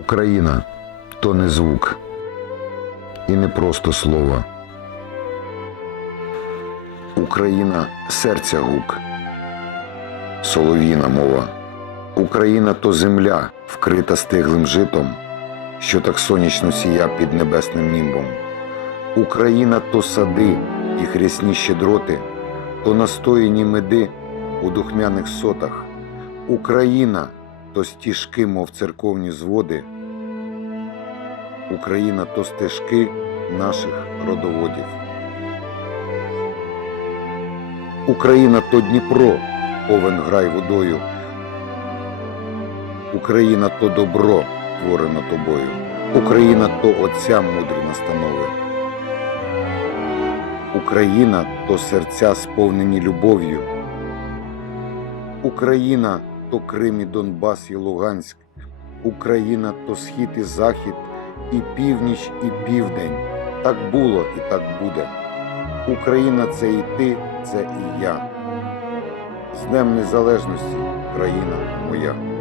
Україна то не звук і не просто слово. Україна серця гук, солов'їна мова. Україна то земля, вкрита стиглим житом, що так сонячно сія під небесним німбом. Україна то сади і хрясні щедроти, то настояні меди у духмяних сотах. Україна то стіжки, мов церковні зводи. Україна то стежки наших родоводів. Україна то Дніпро, повен грай водою. Україна то добро, творено тобою. Україна то отцям мудрі настанови. Україна то серця сповнені любов'ю. Україна то Крим і Донбас і Луганськ. Україна то схід і захід, і північ, і південь. Так було і так буде. Україна це і ти, це і я. З Днем Незалежності, країна моя.